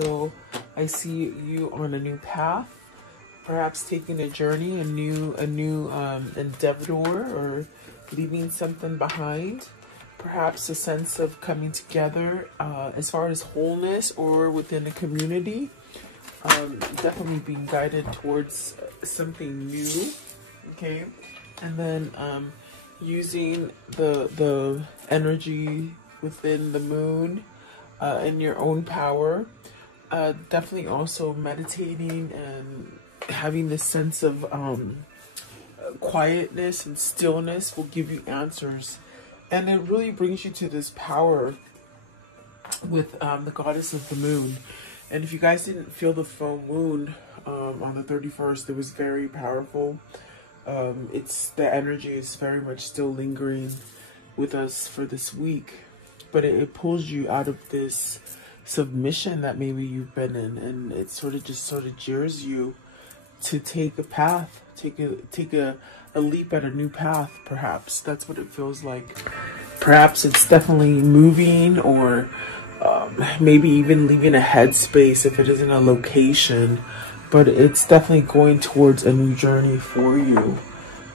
So I see you on a new path, perhaps taking a journey, a new endeavor, or leaving something behind. Perhaps a sense of coming together as far as wholeness or within a community. Definitely being guided towards something new. Okay, and then using the energy within the moon in your own power. Definitely also meditating and having this sense of quietness and stillness will give you answers. And it really brings you to this power with the goddess of the moon. And if you guys didn't feel the full moon on the 31st, it was very powerful. The energy is very much still lingering with us for this week. But it pulls you out of this submission that maybe you've been in, and it sort of jeers you to take a path, take a leap at a new path. Perhaps that's what it feels like. Perhaps it's definitely moving, or maybe even leaving a headspace if it isn't a location, but it's definitely going towards a new journey for you.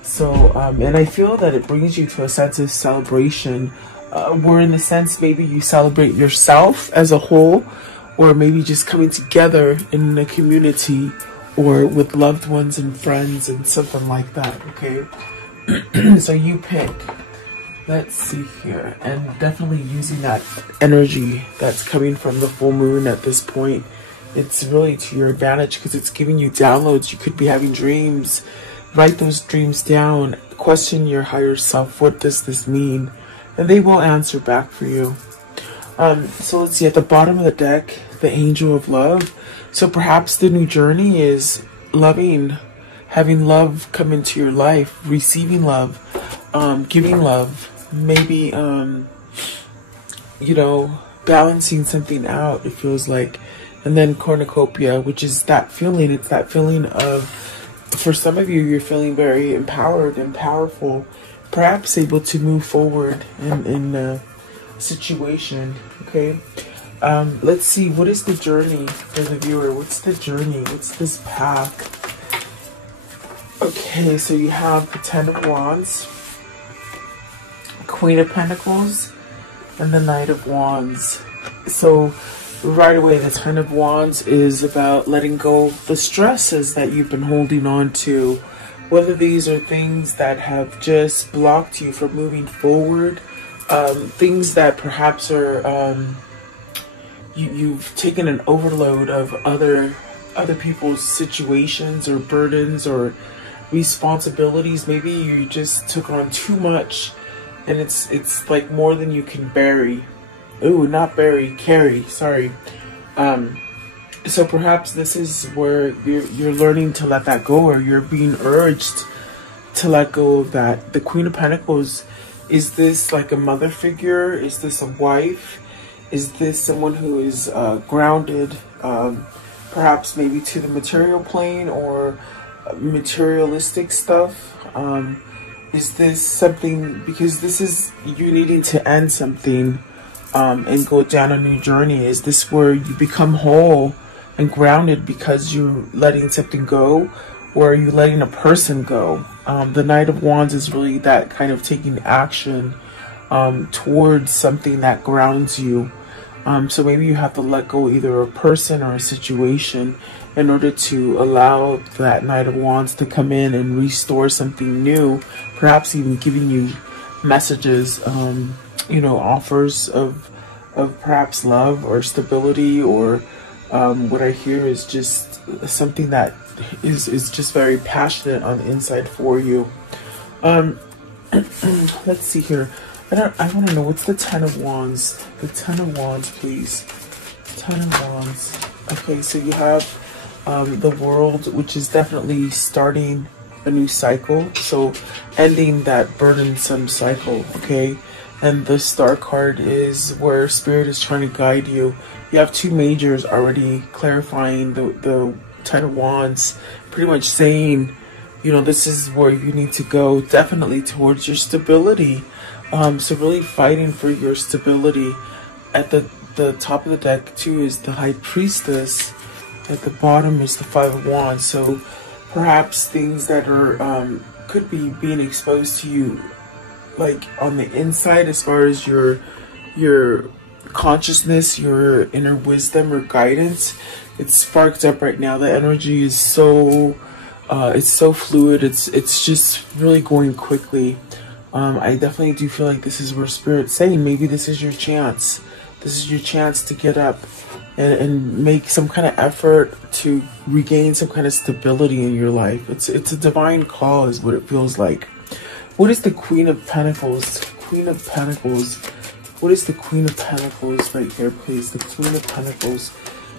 So and I feel that it brings you to a sense of celebration, where in the sense maybe you celebrate yourself as a whole, or maybe just coming together in a community or with loved ones and friends and something like that. Okay, so you pick. Let's see here, and definitely using that energy that's coming from the full moon at this point. It's really to your advantage because it's giving you downloads. You could be having dreams. Write those dreams down. Question your higher self. What does this mean? And they will answer back for you. So let's see, at the bottom of the deck, the Angel of Love. So perhaps the new journey is loving, having love come into your life, receiving love, giving love, maybe, balancing something out, it feels like. And then cornucopia, which is that feeling. It's that feeling of, for some of you, you're feeling very empowered and powerful, perhaps able to move forward in a situation. Okay, let's see, what is the journey for the viewer? What's the journey? What's this path? Okay, so you have the Ten of Wands, Queen of Pentacles, and the Knight of Wands. So right away, the Ten of Wands is about letting go of the stresses that you've been holding on to, whether these are things that have just blocked you from moving forward, things that perhaps are you've taken an overload of other people's situations or burdens or responsibilities. Maybe you just took on too much, and it's like more than you can carry. Sorry. So perhaps this is where you're learning to let that go, or you're being urged to let go of that. The Queen of Pentacles, is this like a mother figure? Is this a wife? Is this someone who is grounded, perhaps maybe to the material plane or materialistic stuff? Is this something, because this is you needing to end something and go down a new journey? Is this where you become whole and grounded because you're letting something go, or are you letting a person go? The Knight of Wands is really that kind of taking action towards something that grounds you. So maybe you have to let go either a person or a situation in order to allow that Knight of Wands to come in and restore something new, perhaps even giving you messages, offers of perhaps love or stability, or what I hear is just something that is just very passionate on the inside for you. Let's see here. I want to know, what's the Ten of Wands? The Ten of Wands, please. Ten of Wands. Okay, so you have the World, which is definitely starting a new cycle. So ending that burdensome cycle, okay? And the Star card is where Spirit is trying to guide you. You have two majors already clarifying the Ten of Wands, pretty much saying, this is where you need to go, definitely towards your stability. So really fighting for your stability at the the top of the deck too is the High Priestess. At the bottom is the Five of Wands. So perhaps things that are could be being exposed to you, like on the inside, as far as your consciousness, your inner wisdom or guidance. It's sparked up right now. The energy is so it's so fluid. It's just really going quickly. I definitely do feel like this is where Spirit's saying maybe this is your chance. This is your chance to get up and make some kind of effort to regain some kind of stability in your life. It's a divine call is what it feels like. What is the Queen of Pentacles? Queen of Pentacles. What is the Queen of Pentacles right there, please? The Queen of Pentacles.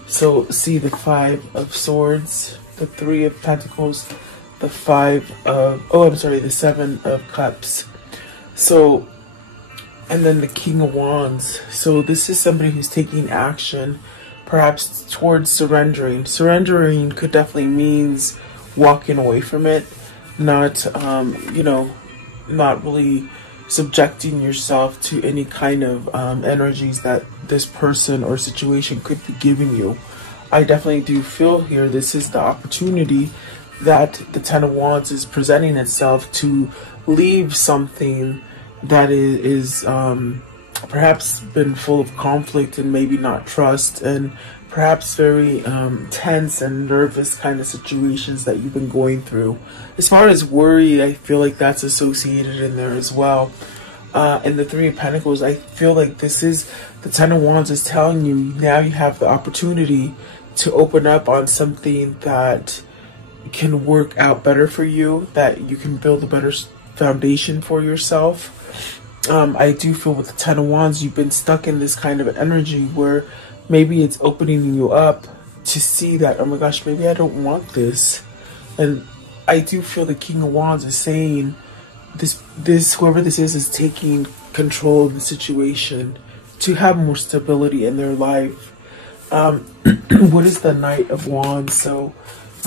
So see the Five of Swords, the Three of Pentacles, the Five of, oh, I'm sorry, the Seven of Cups. So, and then the King of Wands. So this is somebody who's taking action, perhaps towards surrendering. Surrendering could definitely means walking away from it, not, you know, not really subjecting yourself to any kind of energies that this person or situation could be giving you. I definitely do feel here this is the opportunity that the Ten of Wands is presenting itself to leave something that is perhaps been full of conflict and maybe not trust, and perhaps very tense and nervous kind of situations that you've been going through. As far as worry, I feel like that's associated in there as well. And the Three of Pentacles, I feel like this is, the Ten of Wands is telling you now you have the opportunity to open up on something that can work out better for you, that you can build a better foundation for yourself. I do feel with the Ten of Wands, you've been stuck in this kind of energy where maybe it's opening you up to see that, oh my gosh, maybe I don't want this. And I do feel the King of Wands is saying this whoever this is taking control of the situation to have more stability in their life. What is the Knight of Wands? So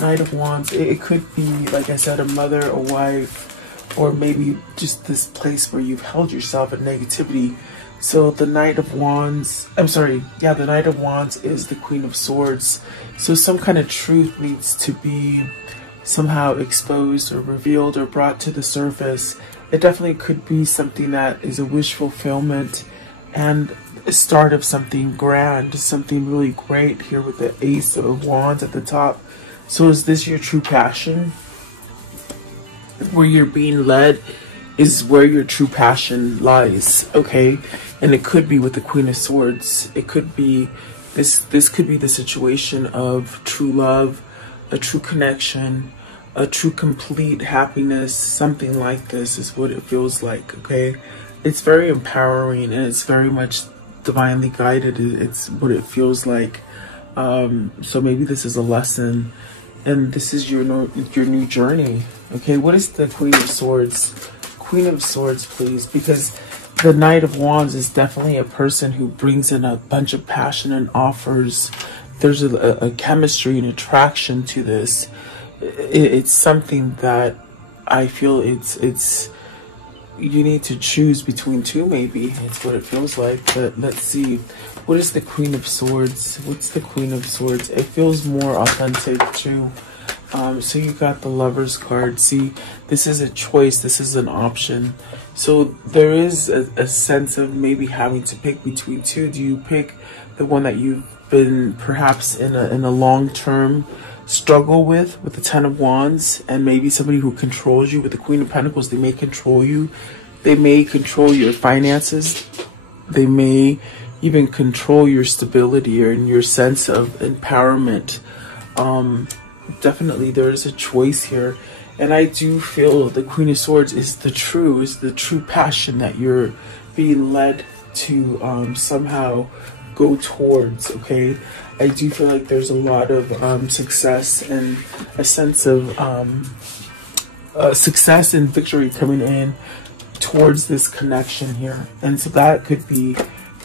Knight of Wands, it could be, like I said, a mother, a wife, or maybe just this place where you've held yourself in negativity. So the Knight of Wands, I'm sorry, yeah, the Knight of Wands is the Queen of Swords. So some kind of truth needs to be somehow exposed or revealed or brought to the surface. It definitely could be something that is a wish fulfillment and a start of something grand, something really great here with the Ace of Wands at the top. So is this your true passion? Where you're being led is where your true passion lies, okay? And it could be with the Queen of Swords. It could be, this could be the situation of true love, a true connection, a true complete happiness. Something like this is what it feels like, okay? It's very empowering and it's very much divinely guided. It's what it feels like. So maybe this is a lesson and this is your new journey, okay? What is the Queen of Swords? Queen of Swords, please, because the Knight of Wands is definitely a person who brings in a bunch of passion and offers. There's a chemistry and attraction to this. It's something that I feel it's you need to choose between two, maybe. It's what it feels like. But let's see. What is the Queen of Swords? What's the Queen of Swords? It feels more authentic too. So you got the Lover's card. See, this is a choice. This is an option. So there is a sense of maybe having to pick between two. Do you pick the one that you've been perhaps in a long-term struggle with the Ten of Wands, and maybe somebody who controls you with the Queen of Pentacles? They may control you. They may control your finances. They may even control your stability or your sense of empowerment. Definitely there is a choice here. And I do feel the Queen of Swords is the true passion that you're being led to somehow go towards, okay? I do feel like there's a lot of success and a sense of success and victory coming in towards this connection here. And so that could be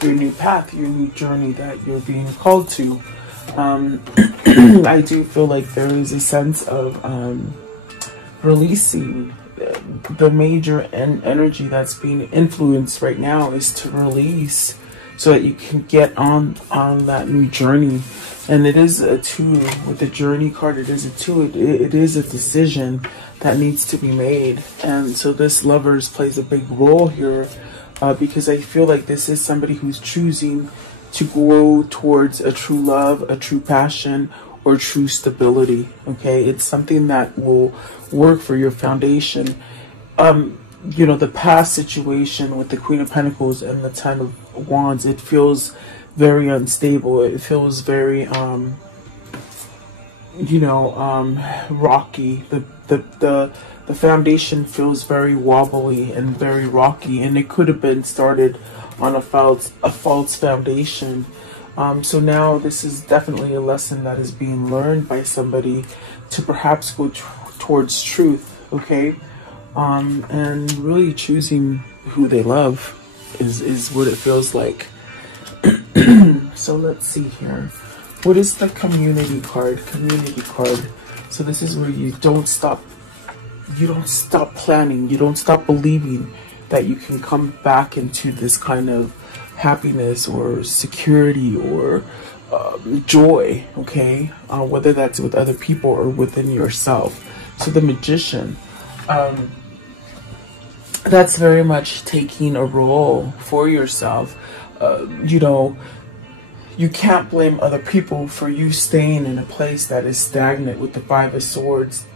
your new path, your new journey that you're being called to. I do feel like there is a sense of releasing. The major energy that's being influenced right now is to release so that you can get on that new journey. And it is a 2 with the journey card. It is a 2. It is a decision that needs to be made. And so this Lovers plays a big role here, because I feel like this is somebody who's choosing to grow towards a true love, a true passion, or true stability. Okay, it's something that will work for your foundation. You know, the past situation with the Queen of Pentacles and the Ten of Wands, it feels very unstable. It feels very rocky. The foundation feels very wobbly and very rocky, and it could have been started on a false foundation. So now this is definitely a lesson that is being learned by somebody to perhaps go towards truth, okay? And really choosing who they love is what it feels like. So let's see here. What is the community card? Community card. So this is where you don't stop planning, you don't stop believing that you can come back into this kind of happiness or security or joy, okay? Whether that's with other people or within yourself. So the Magician, that's very much taking a role for yourself. You know, you can't blame other people for you staying in a place that is stagnant with the Five of Swords,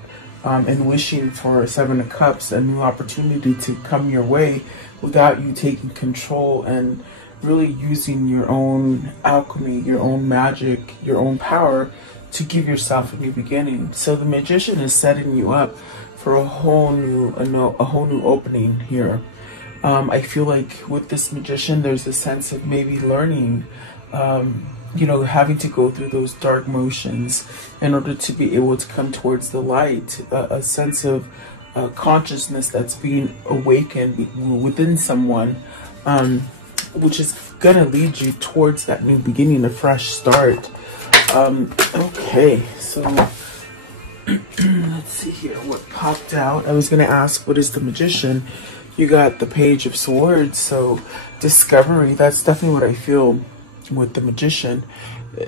and wishing for a Seven of Cups, a new opportunity to come your way without you taking control and really using your own alchemy, your own magic, your own power to give yourself a new beginning. So the Magician is setting you up for a whole new opening here. I feel like with this Magician, there's a sense of maybe learning, you know, having to go through those dark motions in order to be able to come towards the light, a sense of consciousness that's being awakened within someone, which is going to lead you towards that new beginning, a fresh start. Okay, so let's see here what popped out. I was going to ask, what is the Magician? You got the Page of Swords, so discovery. That's definitely what I feel with the Magician.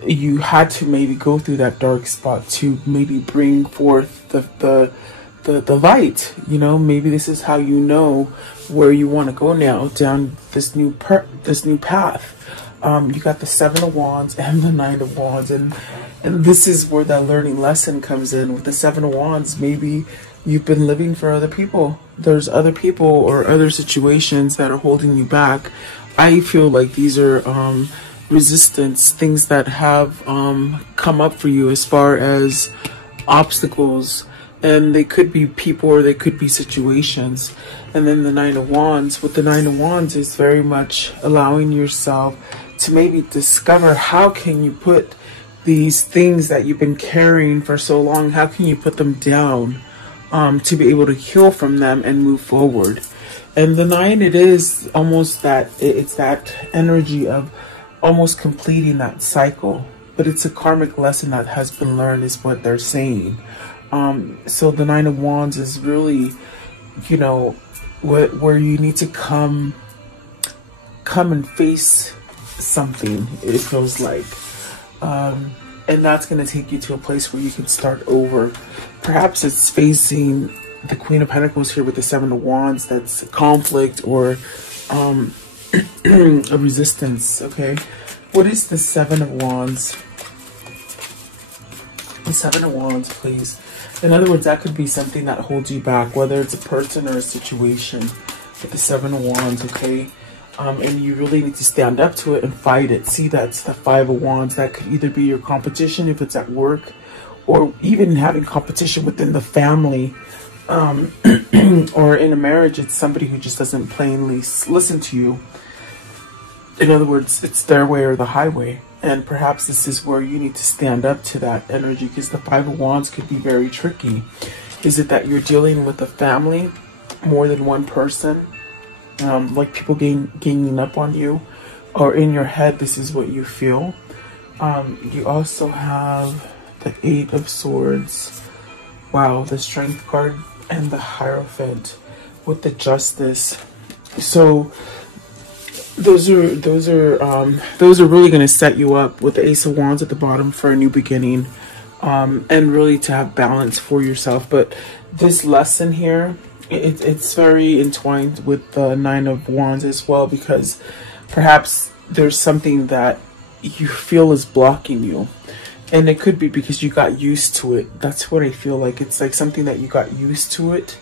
You had to maybe go through that dark spot to maybe bring forth the light. You know, maybe this is how you know where you want to go now, down this new path. You got the Seven of Wands and the Nine of Wands, and this is where that learning lesson comes in. With the Seven of Wands, maybe you've been living for other people. There's other people or other situations that are holding you back. I feel like these are resistance, things that have come up for you as far as obstacles, and they could be people or they could be situations. And then the Nine of Wands, with the Nine of Wands, is very much allowing yourself to maybe discover how can you put these things that you've been carrying for so long, how can you put them down, to be able to heal from them and move forward. And the 9, it is almost that, it's that energy of almost completing that cycle, but it's a karmic lesson that has been learned, is what they're saying. So the 9 of Wands is really, you know, where you need to come and face something, it feels like. And that's going to take you to a place where you can start over. Perhaps it's facing the Queen of Pentacles here with the 7 of Wands. That's conflict or a resistance, okay? What is the 7 of Wands? The 7 of Wands, please. In other words, that could be something that holds you back, whether it's a person or a situation, with the 7 of Wands, okay? And you really need to stand up to it and fight it. See, that's the 5 of Wands. That could either be your competition if it's at work, or even having competition within the family, or in a marriage. It's somebody who just doesn't plainly listen to you. In other words, it's their way or the highway. And perhaps this is where you need to stand up to that energy, because the 5 of Wands could be very tricky. Is it that you're dealing with a family, more than one person? Like people ganging up on you, or in your head, this is what you feel. You also have the 8 of Swords. Wow, the Strength card and the Hierophant with the Justice. So those are really going to set you up with the Ace of Wands at the bottom for a new beginning, and really to have balance for yourself. But this lesson here, it's very entwined with the Nine of Wands as well, because perhaps there's something that you feel is blocking you, and it could be because you got used to it. That's what I feel like. It's like something that you got used to it,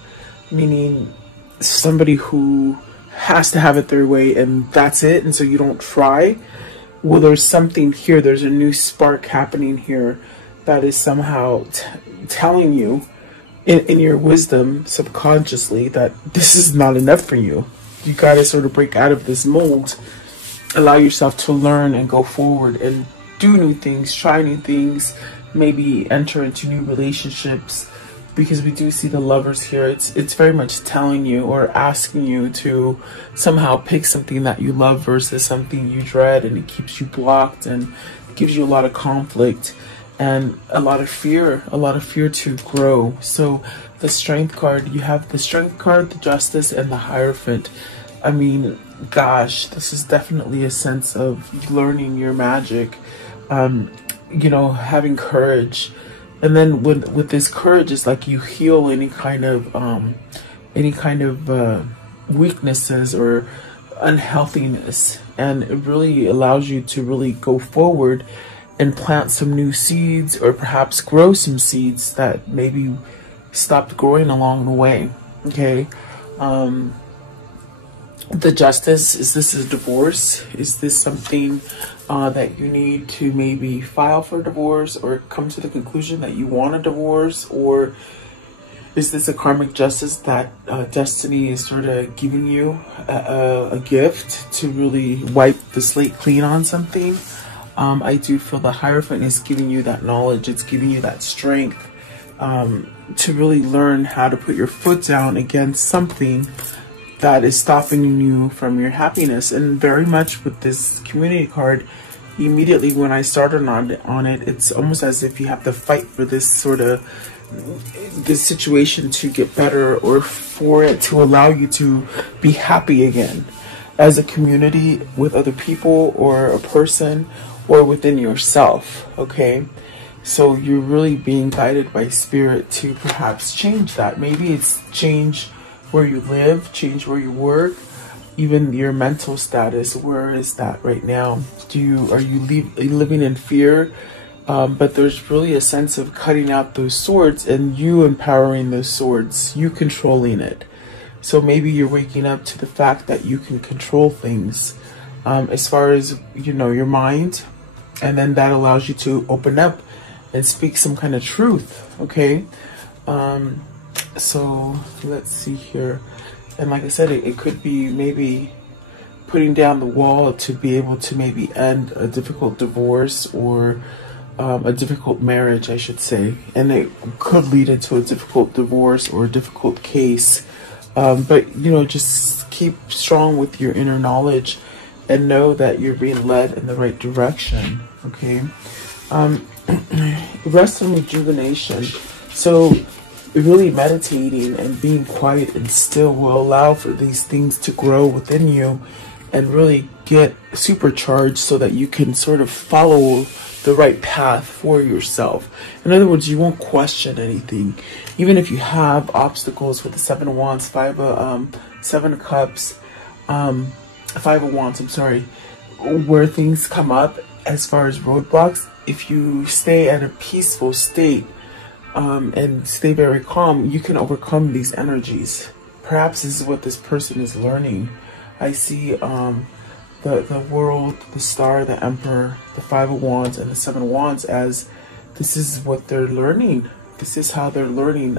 meaning somebody who has to have it their way and that's it, and so you don't try. Well, there's something here, there's a new spark happening here that is somehow telling you in your wisdom subconsciously that this is not enough for you. You got to sort of break out of this mold, allow yourself to learn and go forward and do new things, try new things, maybe enter into new relationships. Because we do see the Lovers here, it's very much telling you or asking you to somehow pick something that you love versus something you dread, and it keeps you blocked and gives you a lot of conflict and a lot of fear to grow. So the Strength card, you have the Strength card, the Justice, and the Hierophant. I mean, gosh, this is definitely a sense of learning your magic, you know, having courage. And then with this courage, it's like you heal any kind of weaknesses or unhealthiness, and it really allows you to really go forward and plant some new seeds, or perhaps grow some seeds that maybe stopped growing along the way. Okay. The Justice, is this a divorce? Is this something that you need to maybe file for divorce, or come to the conclusion that you want a divorce? Or is this a karmic justice that destiny is sort of giving you a gift to really wipe the slate clean on something? I do feel the Hierophant is giving you that knowledge. It's giving you that strength to really learn how to put your foot down against something that is stopping you from your happiness. And very much with this Community card, immediately when I started on it, it's almost as if you have to fight for this situation to get better, or for it to allow you to be happy again as a community, with other people or a person, or within yourself. Okay, so you're really being guided by Spirit to perhaps change that. Maybe it's change where you live, change where you work, even your mental status. Where is that right now? Are you living in fear? But there's really a sense of cutting out those swords and you empowering those swords, you controlling it. So maybe you're waking up to the fact that you can control things as far as, you know, your mind, and then that allows you to open up and speak some kind of truth. Okay. So let's see here. And like I said, it could be maybe putting down the wall to be able to maybe end a difficult divorce, or a difficult marriage, I should say. And it could lead into a difficult divorce or a difficult case. But, you know, just keep strong with your inner knowledge and know that you're being led in the right direction. Okay. Rest and rejuvenation. So really meditating and being quiet and still will allow for these things to grow within you and really get supercharged, so that you can sort of follow the right path for yourself. In other words, you won't question anything. Even if you have obstacles with the Seven of Wands, Five of Cups, Five of Wands, I'm sorry, where things come up as far as roadblocks, if you stay at a peaceful state, and stay very calm, you can overcome these energies. Perhaps this is what this person is learning. I see the world, the star, the Emperor, the Five of Wands, and the Seven of Wands as this is what they're learning. This is how they're learning,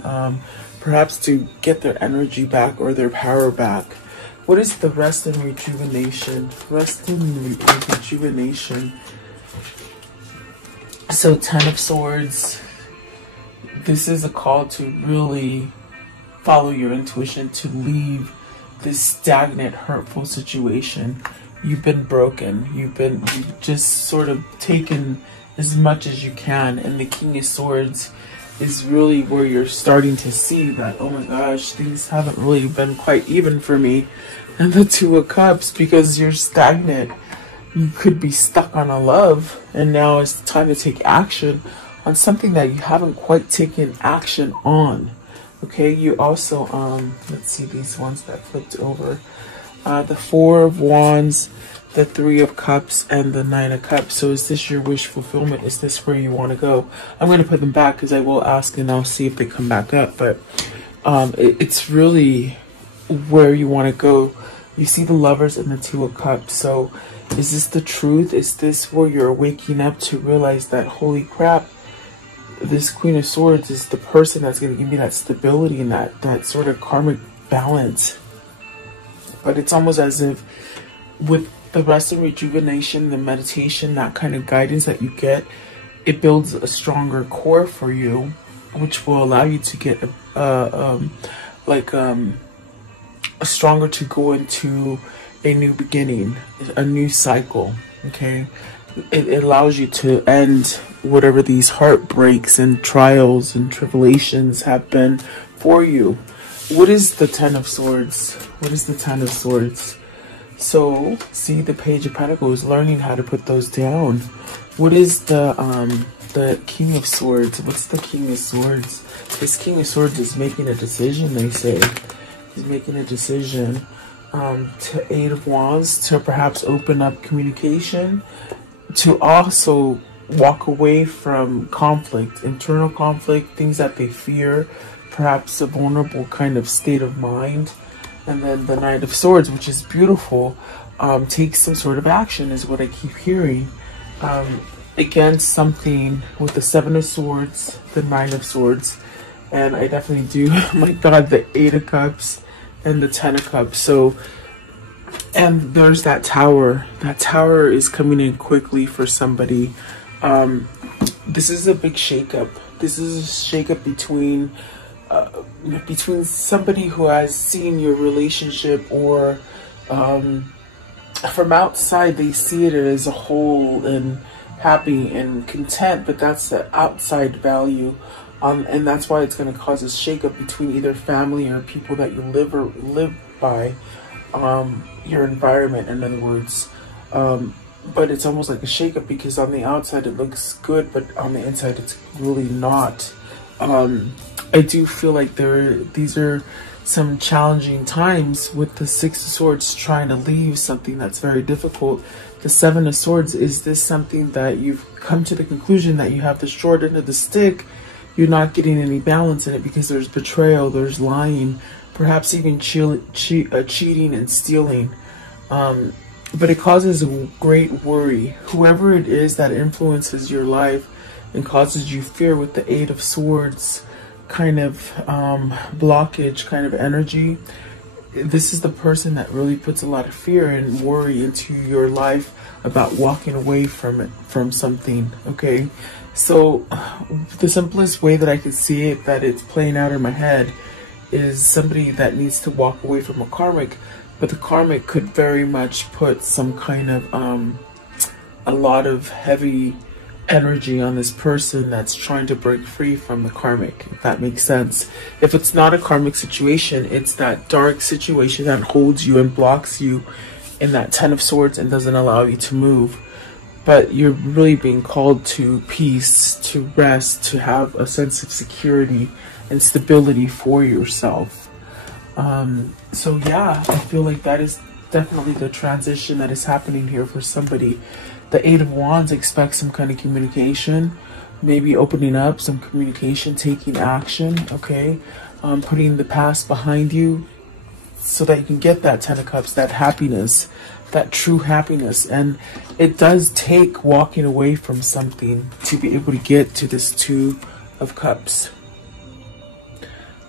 perhaps to get their energy back or their power back. What is the rest and rejuvenation? Rest and rejuvenation. So Ten of Swords. This is a call to really follow your intuition, to leave this stagnant, hurtful situation. You've been broken. You've just sort of taken as much as you can. And the King of Swords is really where you're starting to see that, oh my gosh, things haven't really been quite even for me. and the Two of Cups, because you're stagnant. You could be stuck on a love, and now it's time to take action on something that you haven't quite taken action on. Okay, you also, let's see these ones that flipped over. The Four of Wands, the Three of Cups, and the Nine of Cups. So is this your wish fulfillment? Is this where you want to go? I'm going to put them back because I will ask and I'll see if they come back up. But it's really where you want to go. You see the Lovers and the Two of Cups. So is this the truth? Is this where you're waking up to realize that, holy crap, this Queen of Swords is the person that's going to give me that stability and that sort of karmic balance? But it's almost as if with the rest and rejuvenation, the meditation, that kind of guidance that you get, it builds a stronger core for you, which will allow you to get a stronger to go into a new beginning, a new cycle. Okay, it allows you to end whatever these heartbreaks and trials and tribulations have been for you. What is the Ten of Swords? What is the Ten of Swords? So, see the Page of Pentacles, learning how to put those down. What is the King of Swords? What's the King of Swords? This King of Swords is making a decision, they say. He's making a decision. To Eight of Wands, to perhaps open up communication. To also walk away from conflict, internal conflict, things that they fear. Perhaps a vulnerable kind of state of mind. And then the Knight of Swords, which is beautiful, takes some sort of action, is what I keep hearing, against something with the Seven of Swords, the Nine of Swords, and I definitely do, my God, the Eight of Cups and the Ten of Cups. So, and there's that Tower. That Tower is coming in quickly for somebody. This is a big shakeup. This is a shakeup between somebody who has seen your relationship, or from outside they see it as a whole and happy and content, but that's the outside value, and that's why it's going to cause a shakeup between either family or people that you live by, your environment, in other words. But it's almost like a shakeup because on the outside it looks good, but on the inside it's really not. I do feel like these are some challenging times with the Six of Swords, trying to leave something that's very difficult. The Seven of Swords, is this something that you've come to the conclusion that you have the short end of the stick? You're not getting any balance in it because there's betrayal, there's lying, perhaps even cheating and stealing. But it causes a great worry. Whoever it is that influences your life and causes you fear with the Eight of Swords kind of blockage, kind of energy, this is the person that really puts a lot of fear and worry into your life about walking away from something. Okay, so the simplest way that I can see it, that it's playing out in my head, is somebody that needs to walk away from a karmic, but the karmic could very much put some kind of a lot of heavy energy on this person that's trying to break free from the karmic, if that makes sense. If it's not a karmic situation, it's that dark situation that holds you and blocks you in that Ten of Swords and doesn't allow you to move. But you're really being called to peace, to rest, to have a sense of security and stability for yourself. So yeah, I feel like that is definitely the transition that is happening here for somebody. The Eight of Wands expects some kind of communication, maybe opening up some communication, taking action, okay? Putting the past behind you so that you can get that Ten of Cups, that happiness, that true happiness. And it does take walking away from something to be able to get to this Two of Cups.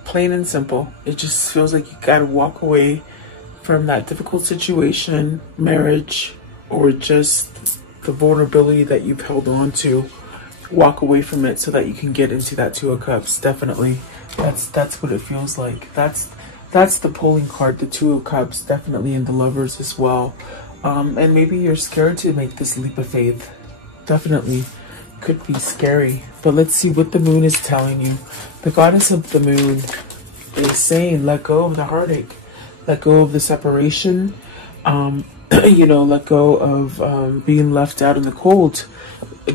Plain and simple. It just feels like you gotta walk away from that difficult situation, marriage, or just the vulnerability that you've held on to. Walk away from it so that you can get into that Two of Cups. Definitely, that's what it feels like. That's the pulling card, the Two of Cups, definitely in the Lovers as well. And maybe you're scared to make this leap of faith. Definitely could be scary. But let's see what the Moon is telling you. The Goddess of the Moon is saying, let go of the heartache. let go of the separation, you know, let go of being left out in the cold,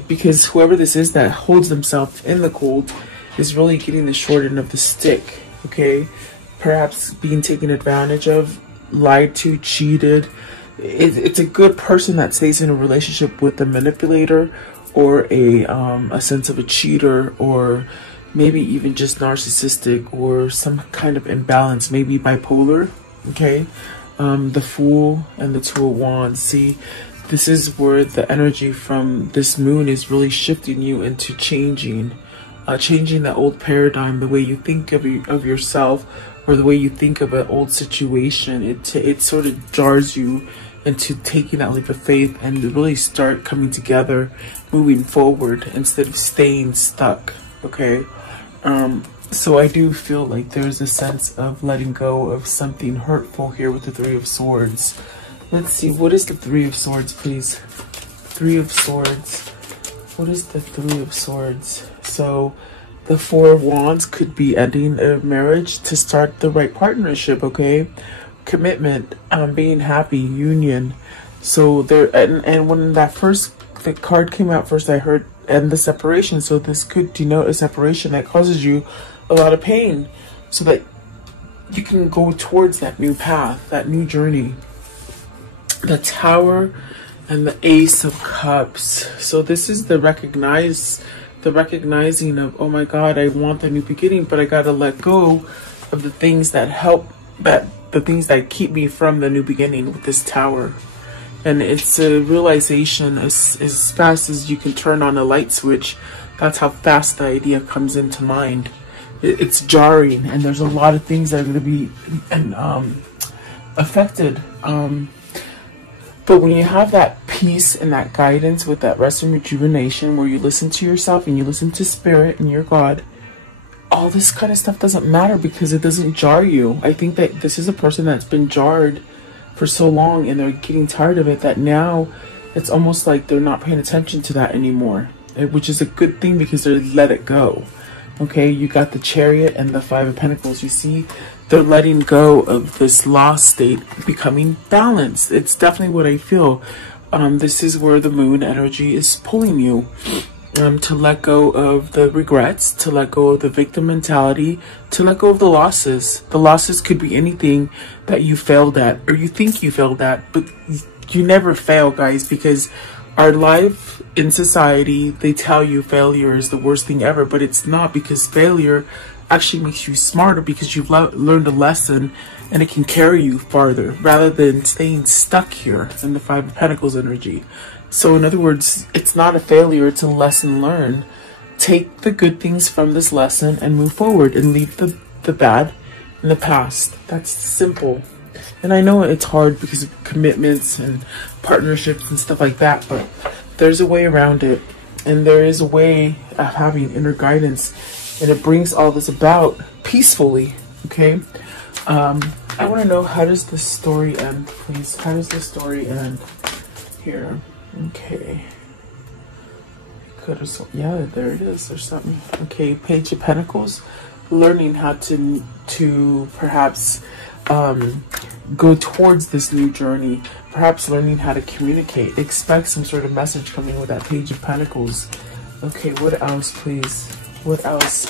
because whoever this is that holds themselves in the cold is really getting the short end of the stick, okay? Perhaps being taken advantage of, lied to, cheated. It's a good person that stays in a relationship with a manipulator, or a sense of a cheater, or maybe even just narcissistic, or some kind of imbalance, maybe bipolar, okay? The Fool and the Two of Wands. See, this is where the energy from this moon is really shifting you into changing that old paradigm, the way you think of yourself, or the way you think of an old situation. It sort of jars you into taking that leap of faith and really start coming together, moving forward instead of staying stuck, okay? So I do feel like there's a sense of letting go of something hurtful here with the Three of Swords. Let's see, what is the Three of Swords, please? Three of Swords. What is the Three of Swords? So the Four of Wands could be ending a marriage to start the right partnership, okay? Commitment, being happy, union. So there, and when the card came out first, I heard end the separation. So this could denote a separation that causes you a lot of pain, so that you can go towards that new path, that new journey. The Tower and the Ace of Cups. So this is the recognizing of, oh my God, I want the new beginning, but I gotta let go of the things that the things that keep me from the new beginning with this Tower. And it's a realization as fast as you can turn on a light switch. That's how fast the idea comes into mind. It's jarring, and there's a lot of things that are going to be affected. But when you have that peace and that guidance with that rest and rejuvenation, where you listen to yourself and you listen to Spirit and your God, all this kind of stuff doesn't matter because it doesn't jar you. I think that this is a person that's been jarred for so long, and they're getting tired of it, that now it's almost like they're not paying attention to that anymore, which is a good thing because they let it go. Okay, you got the Chariot and the Five of Pentacles. You see, they're letting go of this lost state, becoming balanced. It's definitely what I feel. This is where the moon energy is pulling you. To let go of the regrets, to let go of the victim mentality, to let go of the losses. The losses could be anything that you failed at, or you think you failed at, but you never fail, guys, because our life in society, they tell you failure is the worst thing ever, but it's not, because failure actually makes you smarter, because you've learned a lesson and it can carry you farther rather than staying stuck here in the Five of Pentacles energy. So in other words, it's not a failure, it's a lesson learned. Take the good things from this lesson and move forward, and leave the bad in the past. That's simple. And I know it's hard because of commitments and partnerships and stuff like that, but there's a way around it. And there is a way of having inner guidance, and it brings all this about peacefully, okay? I want to know, how does this story end, please? How does this story end here? Okay. Yeah, there it is. There's something. Okay, Page of Pentacles. Learning how to perhaps go towards this new journey. Perhaps learning how to communicate. Expect some sort of message coming with that Page of Pentacles. Okay, what else, please? What else?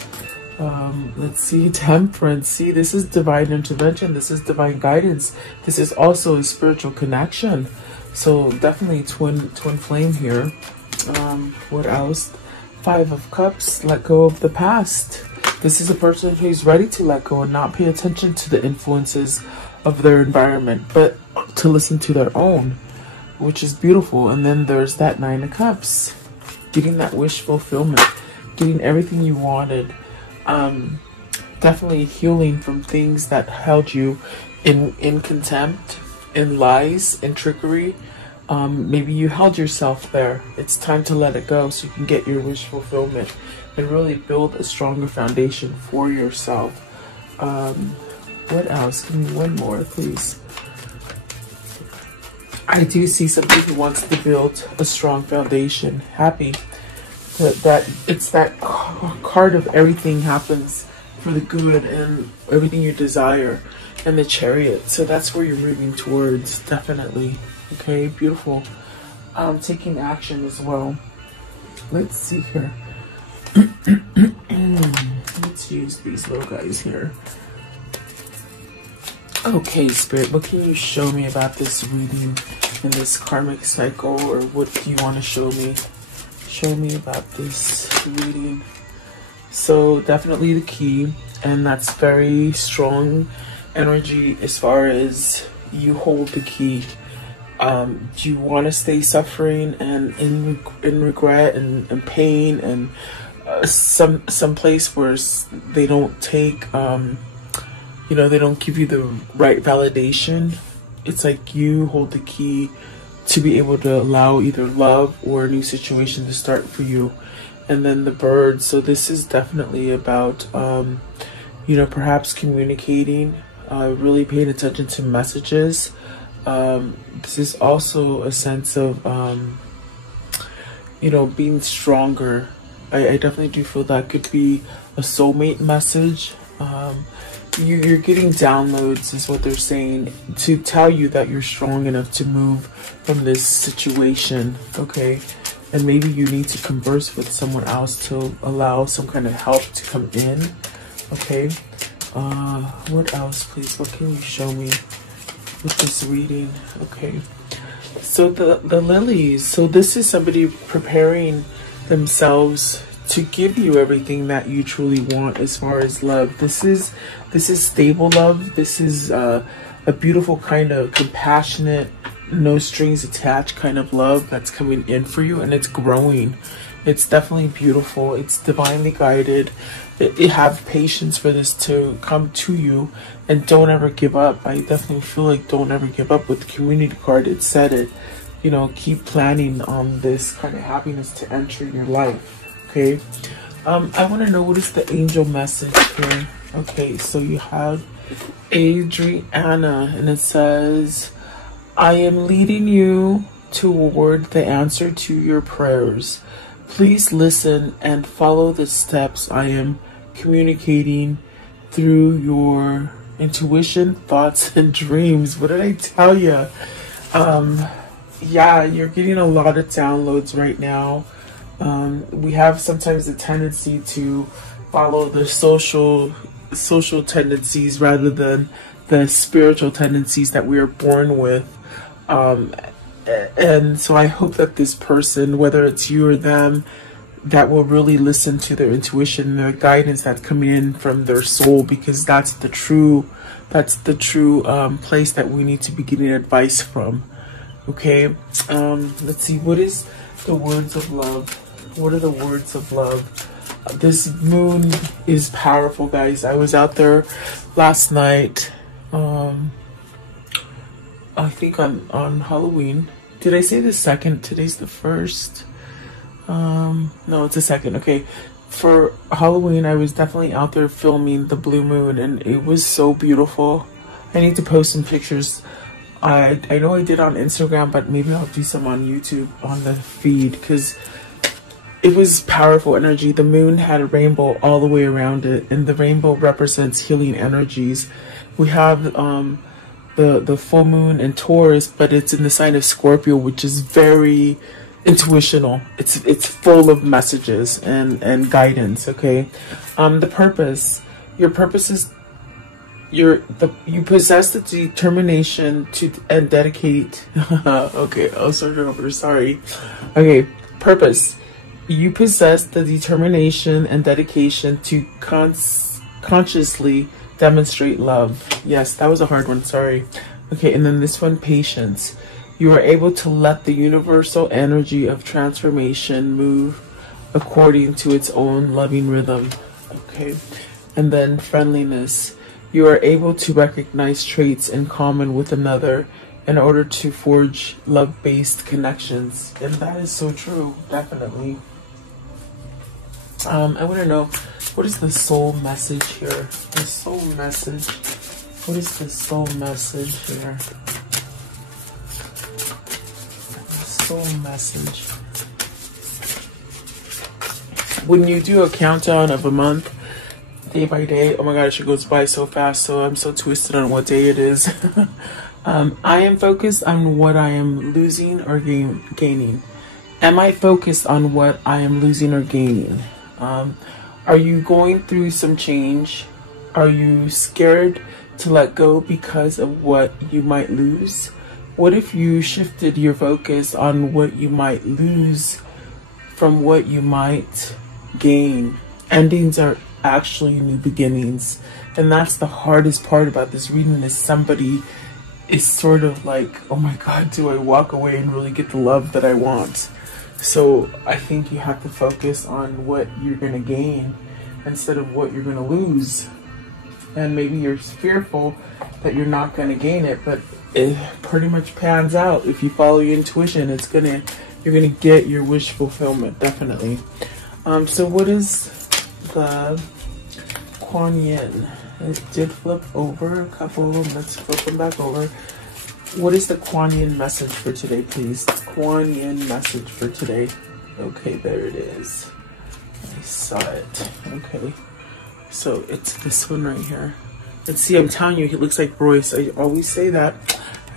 Let's see. Temperance. See, this is divine intervention. This is divine guidance. This is also a spiritual connection. So definitely twin flame here. What else? Five of Cups. Let go of the past. This is a person who's ready to let go and not pay attention to the influences of their environment, but to listen to their own, which is beautiful. And then there's that Nine of Cups. Getting that wish fulfillment. Getting everything you wanted. Definitely healing from things that held you in contempt, in lies, in trickery. Maybe you held yourself there. It's time to let it go so you can get your wish fulfillment and really build a stronger foundation for yourself. What else? Give me one more, please. I do see somebody who wants to build a strong foundation. Happy that it's that card of everything happens for the good and everything you desire, and the Chariot. So that's where you're moving towards, definitely. Okay, beautiful. Taking action as well. Let's see here. Let's use these little guys here. Okay, Spirit, what can you show me about this reading in this karmic cycle, or what do you want to show me? Show me about this reading. So definitely the key, and that's very strong energy as far as you hold the key. Do you want to stay suffering and in regret and pain and some place where they don't take you know, they don't give you the right validation? It's like you hold the key to be able to allow either love or a new situation to start for you. And then the bird. So this is definitely about you know, perhaps communicating, really paying attention to messages. This is also a sense of you know, being stronger. I definitely do feel that could be a soulmate message. You're getting downloads, is what they're saying, to tell you that you're strong enough to move from this situation. Okay, and maybe you need to converse with someone else to allow some kind of help to come in. Okay, what else, please? What can you show me with this reading? Okay, so the lilies. So this is somebody preparing themselves to give you everything that you truly want as far as love. This is stable love. This is a beautiful kind of compassionate, no strings attached kind of love that's coming in for you, and it's growing. It's definitely beautiful. It's divinely guided. You have patience for this to come to you, and don't ever give up. I definitely feel like don't ever give up. With the community card, it said it. You know, keep planning on this kind of happiness to enter your life. Okay, I want to know, what is the angel message here? Okay, so you have Adriana, and it says, I am leading you toward the answer to your prayers. Please listen and follow the steps I am communicating through your intuition, thoughts, and dreams. What did I tell you? Yeah, you're getting a lot of downloads right now. We have sometimes a tendency to follow the social tendencies rather than the spiritual tendencies that we are born with. And so I hope that this person, whether it's you or them, that will really listen to their intuition, their guidance that's coming in from their soul, because that's the true place that we need to be getting advice from. Okay, let's see, what is the words of love? What are the words of love? This moon is powerful, guys. I was out there last night, I think on Halloween. Did I say the second? Today's the first. No, it's the second. Okay, for Halloween I was definitely out there filming the blue moon, and it was so beautiful. I need to post some pictures. I know I did on Instagram, but maybe I'll do some on YouTube on the feed, because it was powerful energy. The moon had a rainbow all the way around it, and the rainbow represents healing energies. We have the full moon in Taurus, but it's in the sign of Scorpio, which is very intuitional. It's full of messages and guidance. Okay, the purpose. Your purpose is you possess the determination to and dedicate. Okay, I'll start over. Sorry. Okay, purpose. You possess the determination and dedication to consciously demonstrate love. Yes, that was a hard one. Sorry. Okay, and then this one, patience. You are able to let the universal energy of transformation move according to its own loving rhythm. Okay, and then friendliness. You are able to recognize traits in common with another in order to forge love-based connections. And that is so true, definitely. I want to know, what is the soul message here? The soul message. What is the soul message here? The soul message. When you do a countdown of a month, day by day. Oh my gosh, it goes by so fast, so I'm so twisted on what day it is. I am focused on what I am losing or gaining. Am I focused on what I am losing or gaining? Are you going through some change? Are you scared to let go because of what you might lose? What if you shifted your focus on what you might lose from what you might gain? Endings are actually new beginnings. And that's the hardest part about this reading, is somebody is sort of like, oh my God, do I walk away and really get the love that I want? So I think you have to focus on what you're going to gain instead of what you're going to lose. And maybe you're fearful that you're not going to gain it, but it pretty much pans out. If you follow your intuition, you're gonna get your wish fulfillment, definitely. So what is the Kuan Yin? It did flip over a couple of them. Let's flip them back over. What is the Kuan Yin message for today, please? Kuan Yin message for today. Okay, there it is. I saw it. Okay. So it's this one right here. And see, I'm telling you, he looks like Royce. I always say that.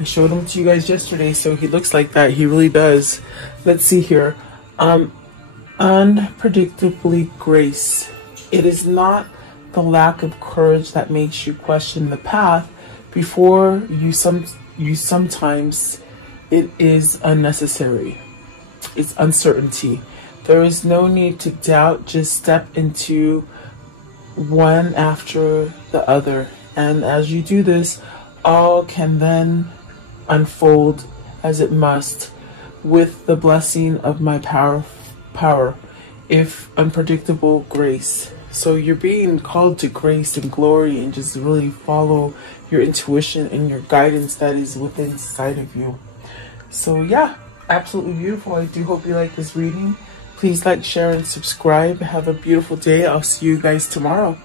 I showed him to you guys yesterday, so he looks like that. He really does. Let's see here. Unpredictably grace. It is not the lack of courage that makes you question the path before you. Sometimes it is unnecessary. It's uncertainty. There is no need to doubt. Just step into one after the other, and as you do this, all can then unfold as it must, with the blessing of my power, if unpredictable grace. So you're being called to grace and glory, and just really follow your intuition and your guidance that is within inside of you. So yeah, absolutely beautiful. I do hope you like this reading. Please like, share, and subscribe. Have a beautiful day. I'll see you guys tomorrow.